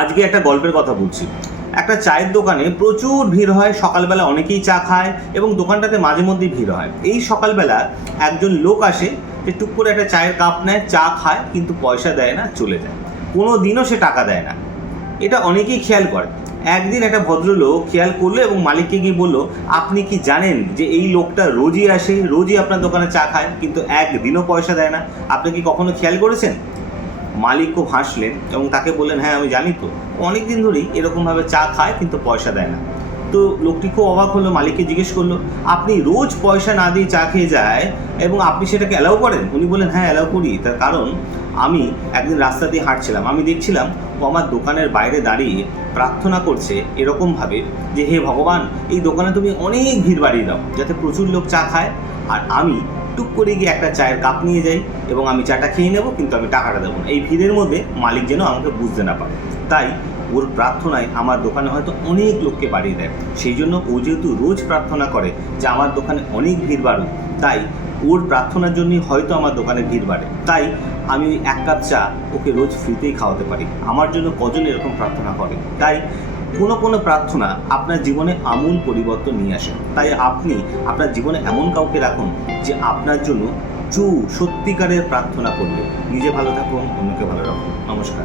আজকে একটা গল্পের কথা বলছি। একটা চায়ের দোকানে প্রচুর ভিড় হয়, সকালবেলা অনেকেই চা খায় এবং দোকানটাতে মাঝে মধ্যেই ভিড় হয়। এই সকালবেলা একজন লোক আসে, যে টুক করে একটা চায়ের কাপ নেয়, চা খায়, কিন্তু পয়সা দেয় না, চলে যায়। কোনো দিনও সে টাকা দেয় না। এটা অনেকেই খেয়াল করে। একদিন একটা ভদ্রলোক খেয়াল করলো এবং মালিককে গিয়ে বললো, আপনি কি জানেন যে এই লোকটা রোজই আসে, রোজই আপনার দোকানে চা খায়, কিন্তু একদিনও পয়সা দেয় না? আপনি কি কখনো খেয়াল করেছেন? মালিক খুব হাসলেন এবং তাকে বললেন, হ্যাঁ আমি জানি তো, অনেক দিন ধরেই এরকমভাবে চা খায় কিন্তু পয়সা দেয় না। তো লোকটি খুব অবাক হলো, মালিককে জিজ্ঞেস করলো, আপনি রোজ পয়সা না দিয়ে চা খেয়ে যায় এবং আপনি সেটাকে অ্যালাউ করেন? উনি বললেন, হ্যাঁ অ্যালাউ করি। তার কারণ আমি একদিন রাস্তা দিয়ে হাঁটছিলাম, আমি দেখছিলাম ও আমার দোকানের বাইরে দাঁড়িয়ে প্রার্থনা করছে এরকমভাবে যে, হে ভগবান, এই দোকানে তুমি অনেক ভিড় বাড়িয়ে দাও যাতে প্রচুর লোক চা খায়, আর আমি টুক করে গিয়ে একটা চায়ের কাপ নিয়ে যাই এবং আমি চাটা খেয়ে নেবো, কিন্তু আমি টাকাটা দেবো না। এই ভিড়ের মধ্যে মালিক যেন আমাকে বুঝতে না পারে। তাই ওর প্রার্থনায় আমার দোকানে হয়তো অনেক লোককে বাড়িয়ে দেয়। সেই জন্য ও যেহেতু রোজ প্রার্থনা করে যে আমার দোকানে অনেক ভিড় বাড়ুক, তাই ওর প্রার্থনার জন্যই হয়তো আমার দোকানে ভিড় বাড়ে। তাই আমি ওই এক কাপ চা ওকে রোজ ফ্রিতেই খাওয়াতে পারি। আমার জন্য কজন এরকম প্রার্থনা করে? তাই কোনো কোনো প্রার্থনা আপনার জীবনে আমূল পরিবর্তন নিয়ে আসে। তাই আপনি আপনার জীবনে এমন কাউকে রাখুন যে আপনার জন্য সত্যিকারের প্রার্থনা করবে। নিজে ভালো থাকুন, অন্যকে ভালো রাখুন। নমস্কার।